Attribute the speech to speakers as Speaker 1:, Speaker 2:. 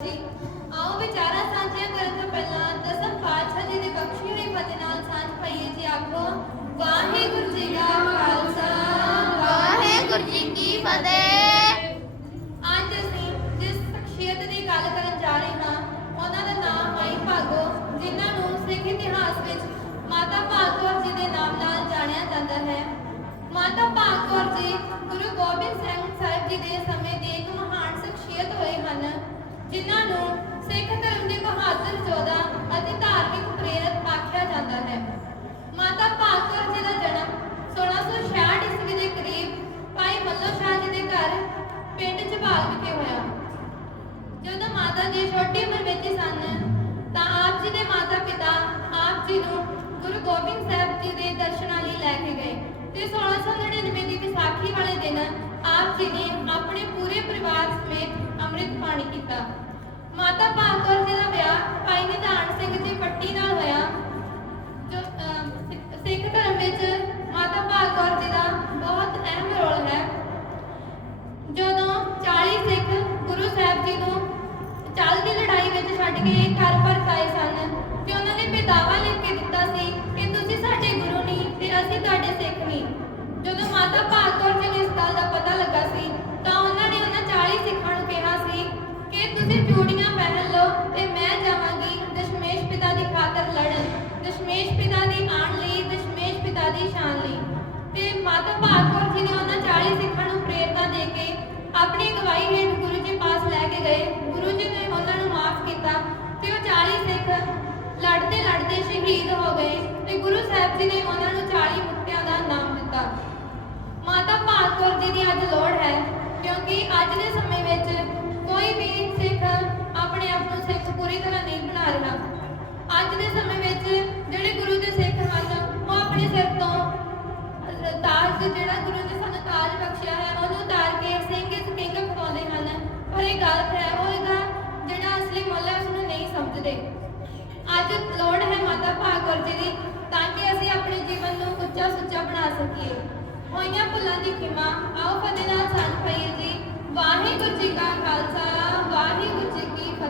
Speaker 1: ਜੀ, ਆਓ ਵਿਚਾਰਾਂ ਸਾਂਝੀਆਂ ਕਰਨ ਤੋਂ ਪਹਿਲਾਂ ਦਸਮ ਪਾਤਸ਼ਾਹ ਜੀ ਦੀ ਬਖਸ਼ੀ ਹੋਈ ਫਤਿਹ ਨਾਲ ਸਾਂਝ ਪਾਈਏ ਜੀ ਆਖੋ ਵਾਹਿਗੁਰੂ ਜੀ ਕਾ ਖਾਲਸਾ,
Speaker 2: ਵਾਹਿਗੁਰੂ ਜੀ ਕੀ ਫਤਿਹ।
Speaker 1: ਅੱਜ ਅਸੀਂ ਜਿਸ ਸ਼ਖਸੀਅਤ ਦੀ ਗੱਲ ਕਰਨ ਜਾ ਰਹੇ ਹਾਂ, ਉਹਨਾਂ ਦਾ ਨਾਮ ਮਾਈ ਭਾਗੋ, ਜਿਨ੍ਹਾਂ ਨੂੰ ਸਿੱਖ ਇਤਿਹਾਸ ਵਿੱਚ ਮਾਤਾ ਭਾਗ ਕੌਰ ਜੀ ਦੇ ਨਾਮ ਨਾਲ ਜਾਣਿਆ ਜਾਂਦਾ ਹੈ। ਮਾਤਾ ਭਾਗ ਕੌਰ ਜੀ ਗੁਰੂ ਗੋਬਿੰਦ ਸਿੰਘ ਸਾਹਿਬ ਜੀ ਦੇ ਸਮੇਂ ਦੇ ਇੱਕ ਮਹਾਨ ਸ਼ਖਸੀਅਤ ਹੋਏ ਹਨ ਜਿਨ੍ਹਾਂ ਨੂੰ ਸਿੱਖ ਧਰਮ ਦੇ ਬਹਾਦਰ ਯੋਧਾ ਅਤੇ ਧਾਰਮਿਕ ਪ੍ਰੇਰਕ ਆਖਿਆ ਜਾਂਦਾ ਹੈ। ਮਾਤਾ ਭਾਗ ਕੌਰ ਜੀ ਦਾ ਜਨਮ 1666 ਈਸਵੀ ਦੇ ਕਰੀਬ ਭਾਈ ਮੱਲੋ ਸ਼ਾਹ ਜੀ ਦੇ ਘਰ ਪਿੰਡ ਝਬਾਲ ਵਿਖੇ ਹੋਇਆ। ਜਦੋਂ ਮਾਤਾ ਜੀ ਛੋਟੀ ਉਮਰ ਵਿੱਚ ਸਨ, ਤਾਂ ਆਪ ਜੀ ਦੇ ਮਾਤਾ ਪਿਤਾ ਆਪ ਜੀ ਨੂੰ ਗੁਰੂ ਗੋਬਿੰਦ ਸਾਹਿਬ ਜੀ ਦੇ ਦਰਸ਼ਨਾਂ ਲਈ ਲੈ ਕੇ ਗਏ ਤੇ 1699 ਦੀ ਵਿਸਾਖੀ ਵਾਲੇ ਦਿਨ ਆਪ ਜੀ ਨੇ ਆਪਣੇ ਪੂਰੇ ਪਰਿਵਾਰ ਸਮੇਤ ਅੰਮ੍ਰਿਤ ਪਾਣੀ ਕੀਤਾ। ਮਾਤਾ ਭਾਗ ਜੀ ਦਾ ਵਿਆਹ ਭਾਈ ਨਿਧਾਨ ਸਿੰਘ ਜੀ ਪੱਟੀ ਨਾਲ ਹੋਇਆ। ਜੋ ਸਿੱਖ- ਧਰਮ ਵਿੱਚ ਮਾਤਾ ਭਾਗ ਕੌਰ ਜੀ ਦਾ ਬਹੁਤ ਅਹਿਮ ਰੋਲ ਹੈ। ਜਦੋਂ 40 ਸਿੱਖ ਗੁਰੂ ਸਾਹਿਬ ਜੀ ਨੂੰ ਚੱਲਦੀ ਲੜਾਈ ਵਿੱਚ ਛੱਡ ਕੇ ਘਰ ਪਰ ਆਏ ਸਨ ਤੇ ਉਹਨਾਂ ਨੇ ਬੇਦਾਵਾ ਲਿਖ ਕੇ ਦਿੱਤਾ ਸੀ ਕਿ ਤੁਸੀਂ ਸਾਡੇ ਗੁਰੂ ਨਹੀਂ ਤੇ ਅਸੀਂ ਤੁਹਾਡੇ ਸਿੱਖ ਨਹੀਂ ਜਦੋਂ ਮਾਤਾ ਭਾਗ ਕੌਰ ਜੀ ਨੂੰ ਇਸ ਗੱਲ ਦਾ ਪਤਾ ਲੱਗਾ ਸੀ ਤਾਂ ਉਹਨਾਂ ਨੇ ਉਹਨਾਂ 40 ਸਿੱਖਾਂ ਨੂੰ ਕਿਹਾ ਸੀ ਕਿ ਤੁਸੀਂ ਚੂੜੀਆਂ ਪਹਿਨ ਲਓ ਤੇ ਮੈਂ ਜਾਵਾਂਗੀ ਦਸ਼ਮੇਸ਼ ਪਿਤਾ ਦੀ ਖਾਤਰ ਲੜਨ ਦਸ਼ਮੇਸ਼ ਪਿਤਾ ਦੀ ਆਣ ਲਈ ਦਸ਼ਮੇਸ਼ ਪਿਤਾ ਦੀ ਸ਼ਾਨ ਲਈ ਤੇ ਮਾਤਾ ਭਾਗ ਕੌਰ ਜੀ ਨੇ ਉਹਨਾਂ 40 ਸਿੱਖਾਂ ਨੂੰ ਪ੍ਰੇਰਨਾ ਦੇ ਕੇ ਆਪਣੀ ਅਗਵਾਈ ਹੇਠ ਗੁਰੂ ਜੀ ਪਾਸ ਲੈ ਕੇ ਗਏ ਗੁਰੂ ਜੀ ਨੇ ਉਹਨਾਂ ਨੂੰ ਮਾਫ ਕੀਤਾ ਤੇ ਉਹ 40 ਸਿੱਖ ਲੜਦੇ ਲੜਦੇ ਸ਼ਹੀਦ ਹੋ ਗਏ ਤੇ ਗੁਰੂ ਸਾਹਿਬ ਜੀ ਨੇ ਉਹਨਾਂ ਨੂੰ 40 ਮੁਕਤਿਆਂ ਦਾ ਨਾਮ ਦਿੱਤਾ ਮਾਤਾ ਭਾਗ ਕੌਰ ਜੀ ਦੀ ਅੱਜ ਲੋੜ ਹੈ ਕਿਉਂਕਿ ਅੱਜ ਦੇ ਸਮੇਂ ਵਿੱਚ ਕੋਈ ਵੀ ਸਿੱਖ ਆਪਣੇ ਆਪ ਨੂੰ ਸਿੱਖ ਪੂਰੀ ਤਰ੍ਹਾਂ ਨਹੀਂ ਬਣਾ ਰਿਹਾ ਅੱਜ ਦੇ ਸਮੇਂ ਵਿੱਚ ਜਿਹੜੇ ਗੁਰੂ ਦੇ ਸਿੱਖ ਹਨ ਉਹ ਆਪਣੇ ਸਿਰ ਤੋਂ ਅਹ, ਤਾਜ ਜਿਹੜਾ ਗੁਰੂ ਨੇ ਸਾਨੂੰ ਤਾਜ ਬਖਸ਼ਿਆ ਹੈ ਉਹਨੂੰ ਉਤਾਰ ਕੇ ਸਿੰਘ ਇਸ ਕਿੰਗ ਖਵਾਉਂਦੇ ਹਨ ਪਰ ਇਹ ਗਲਤ ਹੈ ਉਹ ਇਹਦਾ ਜਿਹੜਾ ਅਸਲੀ ਮੁੱਲ ਹੈ ਉਸਨੂੰ ਨਹੀਂ ਸਮਝਦੇ ਅੱਜ ਲੋੜ ਹੈ ਮਾਤਾ ਭਾਗ ਜੀ ਦੀ, ਤਾਂ ਕਿ ਅਸੀਂ ਆਪਣੇ ਜੀਵਨ ਨੂੰ ਉੱਚਾ ਸੁੱਚਾ ਬਣਾ ਸਕੀਏ। ਹੋਈਆਂ ਭੁੱਲਾਂ ਦੀ ਖਿਮਾ ਆਓ ਫਤਿਹ ਨਾਲ